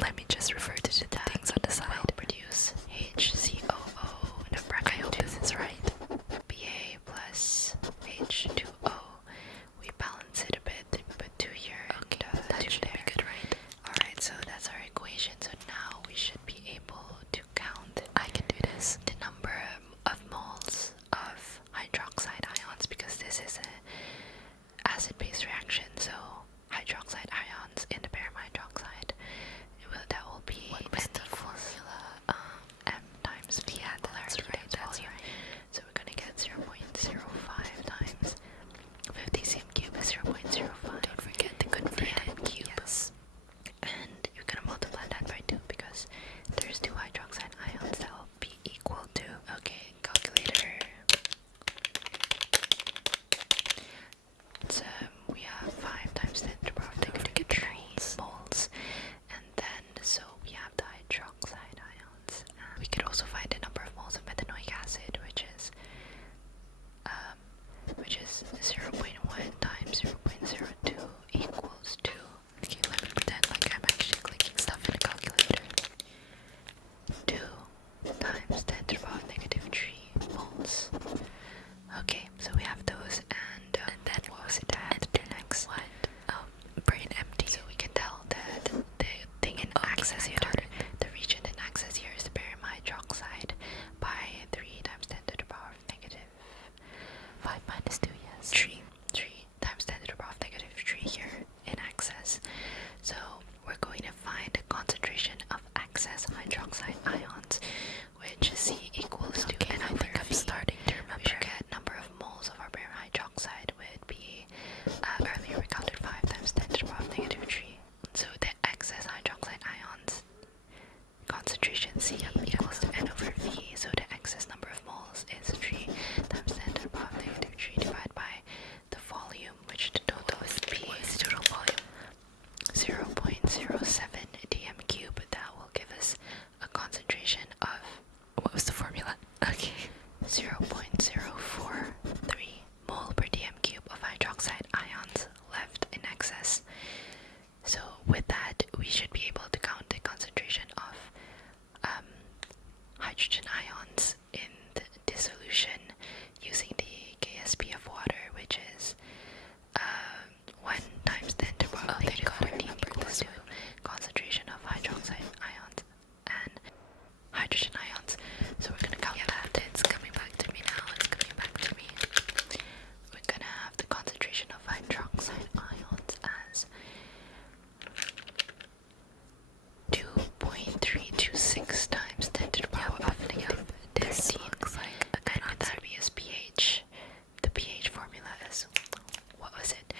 let me just refer to the things on the side. Will produce HCOO in a bracket. I hope this is right. Ba plus H2O. We balance it a bit, put 2 here Okay, and that 2 should there. be good, right? Alright, so that's our equation. So now we should be able to count I can do this. the number of moles of hydroxide ions, because this is an acid-base reaction. So hydroxide ions in the barium hydroxide, that will be What was N the equals formula? M times P That's molarity right, times that's volume. right. So we're gonna get 0.05 times 50 cm cubed is 0.05. Don't forget to convert N it. cube. Yes. And you're gonna multiply that by 2 because there's 2 hydroxide ions that will be equal to. Okay, calculator. So we have 5 times 10 to the power of negative 3 moles. And then, so we have the hydroxide ions. And we could also find the number of moles of methanoic acid, which is 0.1 times 0.02 equals 2. Okay, let me pretend like I'm actually clicking stuff in the calculator. 2 times 10 to the power of negative 3 moles. Okay, so we have those, and then what was it that enter next? What? Brain empty. So we can tell that the thing in access here, the region in access here is the barium hydroxide by 3 times 10 to the power of negative 5 minus 2, yes. 3 times 10 to the power of negative 3 here in excess. So we're going to find the concentration of excess hydroxide ions, which C equals to Okay, N I over think I'm V. starting to We remember. should get number of moles of our barium hydroxide would be, earlier we counted 5 times 10 to the power of negative 3. So the excess hydroxide ions concentration C equals to N over V. So the excess number of moles is 3 times 10 to the power of negative 3 divided by the volume, which the total is P. What is the total volume? 0.07 dm cube. That will give us a concentration of What was the formula? Okay. 0.043 mole per dm cube of hydroxide ions left in excess. So with that, we should be able to count the concentration of hydrogen ions in the dissolution using the KSP of water, which is 1 times 10 to the power of negative 14 equals to concentration of hydroxide ions and hydrogen ions. So we're gonna count that. It's coming back to me now. It's coming back to me. We're gonna have the concentration of hydroxide ions as 2.326 times 10 to the power of negative This 13. looks like a good And answer. that would be as pH. The pH formula is, what was it?